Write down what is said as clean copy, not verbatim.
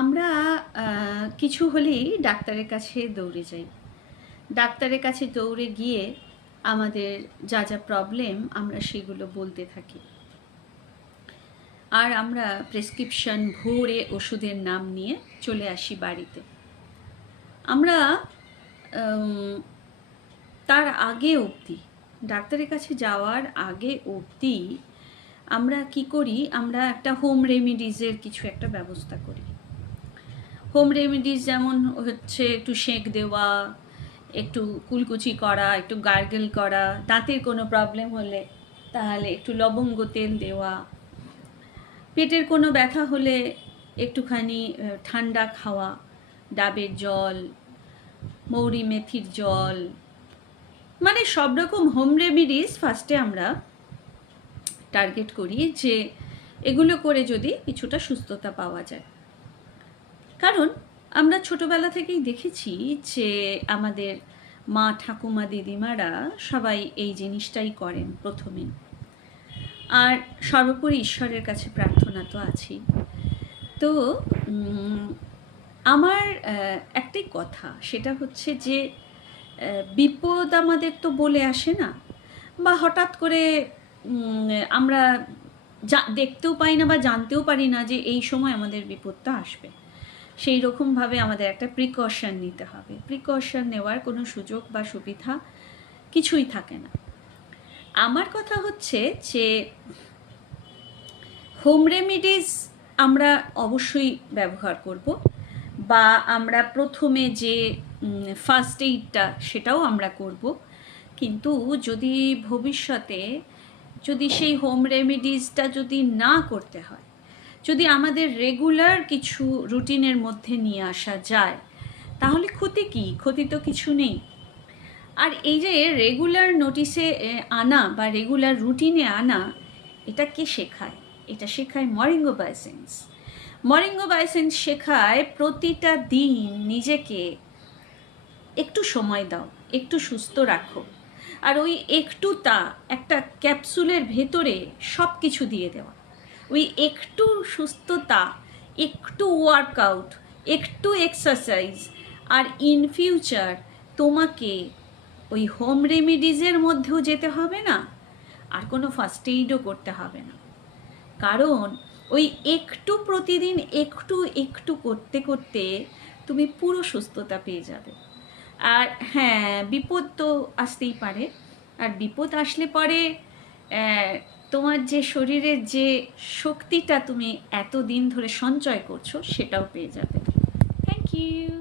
আমরা কিছু হলেই ডাক্তারের কাছে দৌড়ে যাই। ডাক্তারের কাছে দৌড়ে গিয়ে আমাদের যা যা প্রবলেম আমরা সেগুলো বলতে থাকি। আর আমরা প্রেসক্রিপশন ভরে ওষুধের নাম নিয়ে চলে আসি বাড়িতে। আমরা তার আগে অবধি, ডাক্তারের কাছে যাওয়ার আগে অবধি আমরা কি করি, আমরা একটা হোম রেমিডিজের কিছু একটা ব্যবস্থা করি। হোম রেমিডিস যেমন হচ্ছে একটু সেঁক দেওয়া, একটু কুলকুচি করা, একটু গার্গেল করা, দাঁতের কোনো প্রবলেম হলে তাহলে একটু লবঙ্গ তেল দেওয়া, পেটের কোনো ব্যথা হলে একটুখানি ঠান্ডা খাওয়া, ডাবের জল, মৌরি মেথির জল, মানে সব রকম হোম রেমিডিস ফার্স্টে আমরা টার্গেট করি যে এগুলো করে যদি কিছুটা সুস্থতা পাওয়া যায়। কারণ আমরা ছোটোবেলা থেকেই দেখেছি যে আমাদের মা, ঠাকুমা, দিদিমারা সবাই এই জিনিসটাই করেন প্রথমে। আর সর্বোপরি ঈশ্বরের কাছে প্রার্থনা তো আছেই। তো আমার একটাই কথা, সেটা হচ্ছে যে বিপদ আমাদের তো বলে আসে না, বা হঠাৎ করে আমরা দেখতেও পাই না বা জানতেও পারি না যে এই সময় আমাদের বিপদটা আসবে। সেই রকমভাবে আমাদের একটা প্রিকশন নিতে হবে। প্রিকশন নেওয়ার কোনো সুযোগ বা সুবিধা কিছুই থাকে না। আমার কথা হচ্ছে যে হোম রেমিডিস আমরা অবশ্যই ব্যবহার করব, বা আমরা প্রথমে যে ফার্স্ট এইডটা সেটাও আমরা করব। কিন্তু যদি ভবিষ্যতে যদি সেই হোম রেমিডিসটা যদি না করতে হয়, যদি আমাদের রেগুলার কিছু রুটিনের মধ্যে নিয়ে আসা যায়, তাহলে ক্ষতি কি? ক্ষতি তো কিছু নেই। আর এই যে রেগুলার নোটিসে আনা বা রেগুলার রুটিনে আনা, এটা কে শেখায়? এটা শেখায় মরিঙ্গো বায়োসেন্স। মরিঙ্গো বায়োসেন্স শেখায় প্রতিটা দিন নিজেকে একটু সময় দাও, একটু সুস্থ রাখো। আর ওই একটুটা একটা ক্যাপসুলের ভেতরে সব কিছু দিয়ে দেওয়া। ওই একটু সুস্থতা, একটু ওয়ার্কআউট, একটু এক্সারসাইজ, আর ইন ফিউচার তোমাকে ওই হোম রেমিডিজের মধ্যেও যেতে হবে না, আর কোনো ফার্স্ট এইডও করতে হবে না। কারণ ওই একটু প্রতিদিন একটু একটু করতে করতে তুমি পুরো সুস্থতা পেয়ে যাবে। আর হ্যাঁ, বিপদ তো আসতেই পারে, আর বিপদ আসলে পরে তোমার যে শরীরের যে শক্তিটা তুমি এতদিন ধরে সঞ্চয় করছো সেটাও পেয়ে যাবে। Thank you.